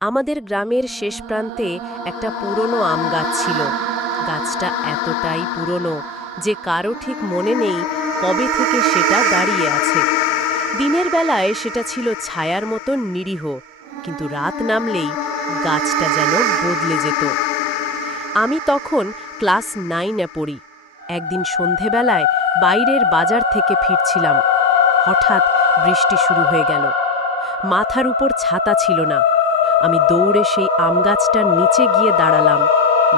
আমাদের গ্রামের শেষ প্রান্তে একটা পুরনো আম গাছ ছিল। গাছটা এতটাই পুরনো যে কারো ঠিক মনে নেই কবে থেকে সেটা দাঁড়িয়ে আছে। দিনের বেলায় সেটা ছিল ছায়ার মতো নিরীহ, কিন্তু রাত নামলেই গাছটা যেন বদলে যেত। আমি তখন ক্লাস 9-এ পড়ি। একদিন সন্ধেবেলায় বাইরের বাজার থেকে ফিরছিলাম। হঠাৎ বৃষ্টি শুরু হয়ে গেল। মাথার উপর ছাতা ছিল না। আমি দৌড়ে সেই আম গাছটার নিচে গিয়ে দাঁড়ালাম।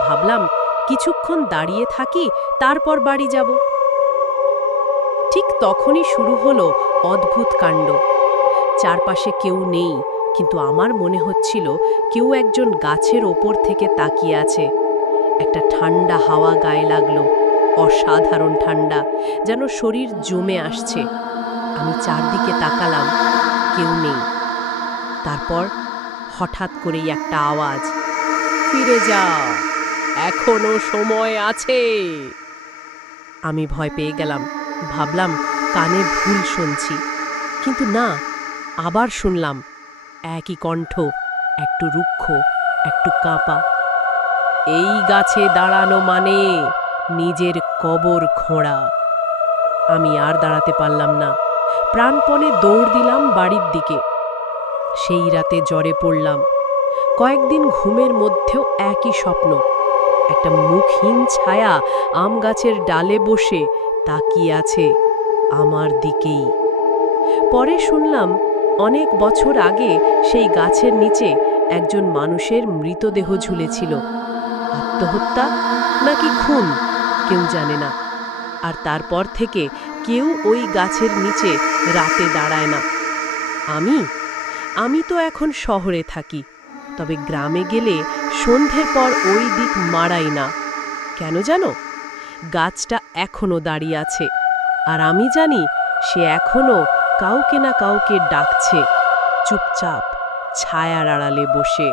ভাবলাম কিছুক্ষণ দাঁড়িয়ে থাকি, তারপর বাড়ি যাব। ঠিক তখনই শুরু হলো অদ্ভুত কাণ্ড। চারপাশে কেউ নেই, কিন্তু আমার মনে হচ্ছিল কেউ একজন গাছের ওপর থেকে তাকিয়ে আছে। একটা ঠান্ডা হাওয়া গায়ে লাগলো, অসাধারণ ঠান্ডা, যেন শরীর জমে আসছে। আমি চারদিকে তাকালাম, কেউ নেই। তারপর হঠাৎ করেই একটা আওয়াজ, ফিরে যা, এখনো সময় আছে। আমি ভয় পেয়ে গেলাম। ভাবলাম কানে ভুল শুনছি, কিন্তু না, আবার শুনলাম একই কণ্ঠ, একটু রুক্ষ, একটু কাঁপা। এই গাছে দাঁড়ানো মানে নিজের কবর খোঁড়া। আমি আর দাঁড়াতে পারলাম না। প্রাণপণে দৌড় দিলাম বাড়ির দিকে। সেই রাতে জ্বরে পড়লাম। কয়েকদিন ঘুমের মধ্যেও একই স্বপ্ন। একটা মুখহীন ছায়া আম গাছের ডালে বসে তাকিয়ে আছে আমার দিকেই। পরে শুনলাম অনেক বছর আগে সেই গাছের নিচে একজন মানুষের মৃতদেহ ঝুলেছিল। আত্মহত্যা নাকি খুন, কেউ জানে না। আর তারপর থেকে কেউ ওই গাছের নিচে রাতে দাঁড়ায় না। আমি আমি তো এখন শহরে থাকি, তবে গ্রামে গেলে সন্ধ্যের পর ওই দিক মাড়াই না। কেন জানো? গাছটা এখনো দাঁড়িয়ে আছে, আর আমি জানি সে এখনো কাউকে না কাউকে ডাকছে, চুপচাপ ছায়ার আড়ালে বসে।